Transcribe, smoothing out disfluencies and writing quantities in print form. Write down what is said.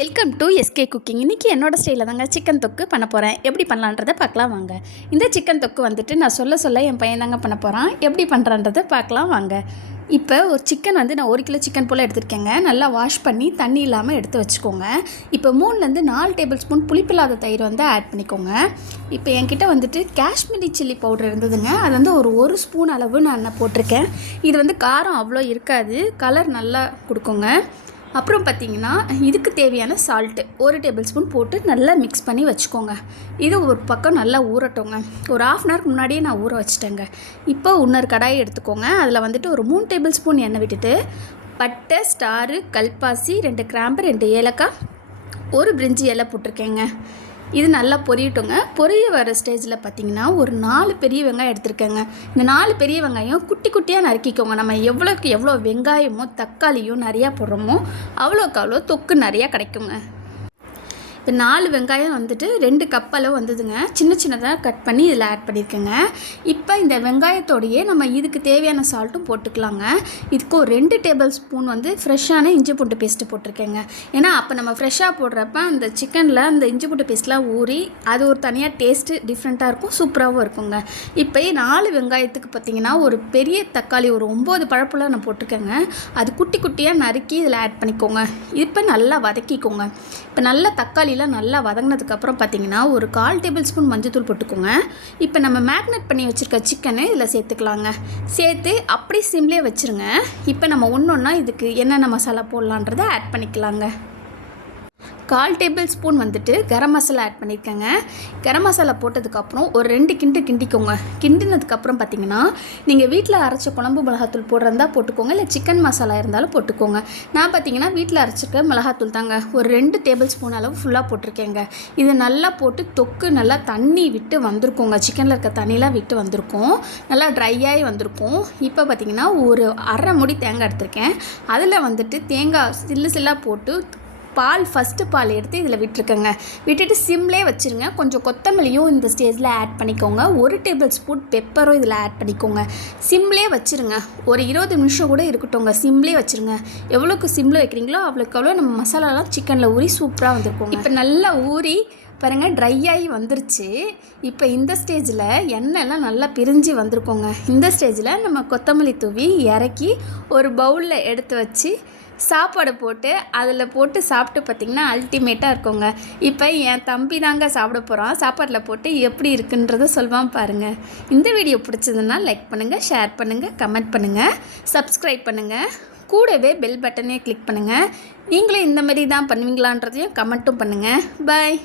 Welcome to SK cooking. இன்றைக்கி என்னோடய ஸ்டைலில் தாங்க சிக்கன் தொக்கு பண்ண போகிறேன். எப்படி பண்ணலான்றதை பார்க்கலாம் வாங்க. இந்த சிக்கன் தொக்கு வந்துட்டு நான் சொல்ல என் பையன் தாங்க பண்ண போகிறான். எப்படி பண்ணுறான்றதை பார்க்கலாம் வாங்க. இப்போ ஒரு சிக்கன் நான் 1 கிலோ சிக்கன் போல் எடுத்துருக்கேங்க. நல்லா வாஷ் பண்ணி தண்ணி இல்லாமல் எடுத்து வச்சுக்கோங்க. இப்போ 3லேருந்து 4 டேபிள் ஸ்பூன் புளிப்பில்லாத தயிர் ஆட் பண்ணிக்கோங்க. இப்போ என்கிட்ட வந்துட்டு காஷ்மீரி சில்லி பவுடர் இருந்ததுங்க. அது ஒரு ஸ்பூன் அளவு நான் போட்டிருக்கேன். இது காரம் அவ்வளோ இருக்காது, கலர் நல்லா கொடுக்குங்க. அப்புறம் பார்த்திங்கன்னா இதுக்கு தேவையான சால்ட்டு 1 டேபிள் ஸ்பூன் போட்டு நல்லா மிக்ஸ் பண்ணி வச்சுக்கோங்க. இது ஒரு பக்கம் நல்லா ஊறட்டோங்க. ஒரு 1/2 அன் ஹவருக்கு முன்னாடியே நான் ஊற வச்சுட்டேங்க. இப்போ இன்னொரு கடாயை எடுத்துக்கோங்க. அதில் ஒரு 3 டேபிள் ஸ்பூன் எண்ணெய் விட்டுட்டு பட்டை, ஸ்டாரு, கல்பாசி, 2 கிராம்பு, 2 ஏலக்காய், 1 பிரிஞ்சி இலை போட்டிருக்கேங்க. இது நல்லா பொரியட்டுங்க. பொரிய வர ஸ்டேஜில் பார்த்திங்கன்னா ஒரு 4 பெரிய வெங்காயம் எடுத்துருக்கேங்க. இந்த 4 பெரிய வெங்காயம் குட்டி குட்டியாக நறுக்கிக்கோங்க. நம்ம எவ்வளோக்கு எவ்வளோ வெங்காயமோ தக்காளியும் நிறையா போடுறோமோ அவ்வளோக்கு அவ்வளோ தொக்கு நிறையா கிடைக்குங்க. இப்போ 4 வெங்காயம் 2 கப் அளவு வந்ததுங்க. சின்னதாக கட் பண்ணி இதில் ஆட் பண்ணியிருக்கேங்க. இப்போ இந்த வெங்காயத்தோடையே நம்ம இதுக்கு தேவையான சால்ட்டும் போட்டுக்கலாங்க. இதுக்கு ஒரு 2 டேபிள் ஸ்பூன் ஃப்ரெஷ்ஷான இஞ்சி பூண்டு பேஸ்ட்டு போட்டிருக்கேங்க. ஏன்னா அப்போ நம்ம ஃப்ரெஷ்ஷாக போடுறப்ப அந்த சிக்கனில் அந்த இஞ்சி பூண்டு பேஸ்ட்லாம் ஊறி அது ஒரு தனியாக டேஸ்ட்டு டிஃப்ரெண்ட்டாக இருக்கும், சூப்பராகவும் இருக்குங்க. இப்போ 4 வெங்காயத்துக்கு பார்த்திங்கன்னா ஒரு பெரிய தக்காளி ஒரு 9 பழப்பெல்லாம் நான் போட்டிருக்கேங்க. அது குட்டி குட்டியாக நறுக்கி இதில் ஆட் பண்ணிக்கோங்க. இப்போ நல்லா வதக்கிக்கோங்க. இப்போ நல்லா தக்காளிலாம் நல்லா வதங்கினதுக்கப்புறம் பார்த்திங்கன்னா ஒரு 1/4 டேபிள் ஸ்பூன் மஞ்சள் போட்டுக்கோங்க. இப்போ நம்ம மேக்னேட் பண்ணி வச்சுருக்க சிக்கனை இதில் சேர்த்துக்கலாங்க. சேர்த்து அப்படி சிம்லேயே வச்சுருங்க. இப்போ நம்ம ஒன்றா இதுக்கு என்னென்ன மசாலா போடலான்றதை ஆட் பண்ணிக்கலாங்க. 1/4 table spoon garam masala add பண்ணியிருக்கேங்க. Garam masala போட்டதுக்கப்புறம் ஒரு 2 கிண்டிக்கோங்க. கிண்டினதுக்கப்புறம் பார்த்திங்கன்னா நீங்கள் வீட்டில் அரைச்ச குழம்பு மிளகாத்தூள் போடுறதா போட்டுக்கோங்க, இல்லை சிக்கன் மசாலா இருந்தாலும் போட்டுக்கோங்க. நான் பார்த்திங்கன்னா வீட்டில் அரைச்சிக்க மிளகாத்தூள் தாங்க ஒரு 2 டேபிள் ஸ்பூன் அளவு ஃபுல்லாக போட்டிருக்கேங்க. இது நல்லா போட்டு தொக்கு நல்லா தண்ணி விட்டு வந்திருக்கோங்க. சிக்கனில் இருக்க தண்ணியெலாம் விட்டு வந்திருக்கும், நல்லா ட்ரையாகி வந்திருக்கும். இப்போ பார்த்திங்கன்னா ஒரு அரை மூடி தேங்காய் எடுத்திருக்கேன். அதில் தேங்காய் சில்லாக போட்டு ஃபஸ்ட்டு பால் எடுத்து இதில் விட்டுருக்கேங்க. விட்டுட்டு சிம்லேயே வச்சுருங்க. கொஞ்சம் கொத்தமல்லியும் இந்த ஸ்டேஜில் ஆட் பண்ணிக்கோங்க. 1 டேபிள் ஸ்பூன் பெப்பரும் இதில் ஆட் பண்ணிக்கோங்க. சிம்லேயே வச்சுருங்க. ஒரு 20 நிமிஷம் கூட இருக்கட்டும்ங்க. சிம்லேயே வச்சுருங்க. எவ்வளோக்கு சிம்மில் வைக்கிறீங்களோ அவ்வளோக்கு அவ்வளோ நம்ம மசாலாலாம் சிக்கனில் ஊறி சூப்பராக வந்திருக்கும். இப்போ நல்லா ஊறி பாருங்கள், ட்ரை ஆகி வந்துருச்சு. இப்போ இந்த ஸ்டேஜில் எண்ணெய்லாம் நல்லா பிரிஞ்சு வந்திருக்கோங்க. இந்த ஸ்டேஜில் நம்ம கொத்தமல்லி தூவி இறக்கி ஒரு பவுலில் எடுத்து வச்சு சாப்பாடு போட்டு அதில் போட்டு சாப்பிட்டு பார்த்திங்கன்னா அல்டிமேட்டாக இருக்குங்க. இப்போ என் தம்பி தாங்க சாப்பிட போகிறான். சாப்பாட்டில் போட்டு எப்படி இருக்குன்றதை சொல்லுவான் பாருங்கள். இந்த வீடியோ பிடிச்சதுன்னா லைக் பண்ணுங்கள், ஷேர் பண்ணுங்கள், கமெண்ட் பண்ணுங்கள், சப்ஸ்கிரைப் பண்ணுங்கள். கூடவே பெல் பட்டனே கிளிக் பண்ணுங்கள். நீங்களும் இந்த மாதிரி தான் பண்ணுவீங்களான்றதையும் கமெண்ட்டும் பண்ணுங்கள். பாய்.